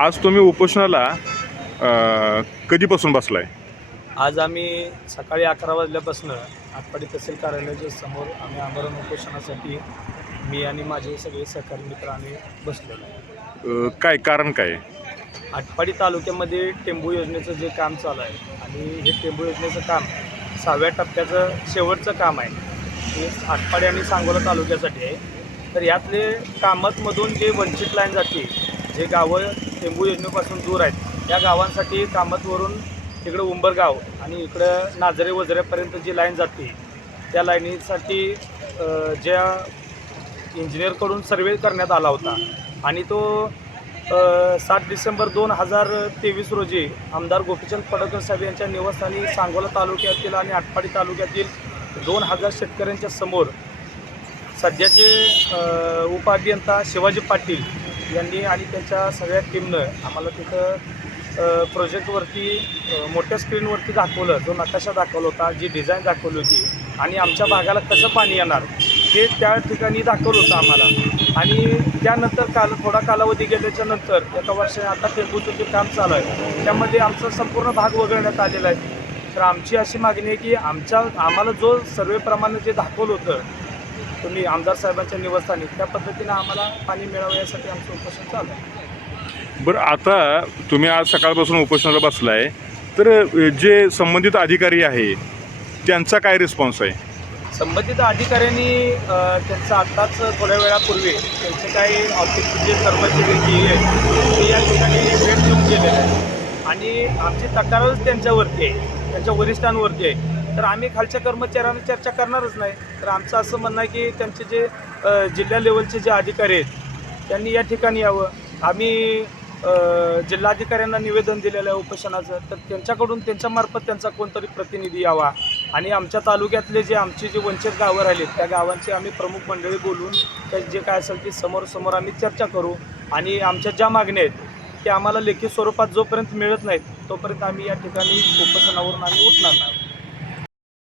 आज तुम्ही उपोषणाला अ, कधीपासून बसलाय? आज आम्ही सकाळी अकरा वाजल्यापासून आटपाडी तहसील कार्यालयाच्या समोर आम्ही आमरण उपोषणासाठी मी आणि माझे सगळे सहकारी मित्र आम्ही बसलेलो आहे अ, काय कारण काय? आटपाडी तालुक्यामध्ये टेंबू योजनेचं जे काम चालू आहे आणि हे टेंबू योजनेचं काम सहाव्या टप्प्याचं शेवटचं काम आहे. हे आटपाडी आणि सांगोला तालुक्यासाठी आहे. तर यातले कामतमधून जे वंचित लाईन जाते जे गावं टेंबू योजनेपासून दूर आहेत. या गावांसाठी कामतवरून तिकडं उंबरगाव आणि इकडं नाझरे वजऱ्यापर्यंत जी लाईन जाते त्या लाईनीसाठी ज्या इंजिनियरकडून सर्वे करण्यात आला होता आणि तो सात डिसेंबर दोन हजार तेवीस रोजी आमदार गोपीचंद पडळकर साहेब यांच्या निवासस्थानी सांगोला तालुक्यातील आणि आटपाडी तालुक्यातील दोन हजार शेतकऱ्यांच्या समोर सध्याचे अ, उपअभियंता शिवाजी पाटील यांनी आणि त्यांच्या सगळ्या टीमनं आम्हाला तिथं प्रोजेक्टवरती मोठ्या स्क्रीनवरती दाखवलं. जो नकाशा दाखवला होता जी डिझाईन दाखवली होती आणि आमच्या भागाला कसं पाणी येणार हे त्या ठिकाणी दाखवलं होतं आम्हाला. आणि त्यानंतर काल थोडा कालावधी गेल्याच्यानंतर एका वर्षाने आता फेकूचं जे काम चालू आहे त्यामध्ये आमचा संपूर्ण भाग वगळण्यात आलेला आहे. तर आमची अशी मागणी आहे की आमच्या आम्हाला जो सर्वेप्रमाणे जे दाखवलं होतं तुम्ही आमदार साहेबांच्या निवासस्थानी त्या पद्धतीनं आम्हाला पाणी मिळावं यासाठी आमचं उपोषण चालू आहे. बरं आता तुम्ही आज सकाळपासून उपोषणाला बसलाय. तर जे संबंधित अधिकारी आहे त्यांचा काय रिस्पॉन्स आहे? संबंधित अधिकाऱ्यांनी त्यांचं आत्ताच थोड्या वेळापूर्वी त्यांचे काही ऑफिसचे जे कर्मचारी जी आहेत ते या ठिकाणी भेट देऊन गेलेले आहेत. आणि आमची तक्रारच त्यांच्यावरती आहे त्यांच्या वरिष्ठांवरती आहे. तर आम्ही खालच्या कर्मचाऱ्यांना चर्चा करणारच नाही. तर आमचं असं म्हणणं आहे की त्यांचे जे जिल्हा लेवलचे जे अधिकारी आहेत त्यांनी या ठिकाणी यावं. आम्ही जिल्हाधिकाऱ्यांना निवेदन दिलेलं आहे उपोषणाचं तर त्यांच्याकडून त्यांच्यामार्फत त्यांचा कोणतरी प्रतिनिधी यावा. आणि आमच्या तालुक्यातले जे आमची जे वंचित गावं राहिलेत त्या गावांची आम्ही प्रमुख मंडळी बोलून त्या जे काय असेल ते समोर समोर आम्ही चर्चा करू. आणि आमच्या ज्या मागण्या आहेत त्या आम्हाला लेखी स्वरूपात जोपर्यंत मिळत नाहीत तोपर्यंत आम्ही या ठिकाणी उपोषणावरून आम्ही उठणार नाही.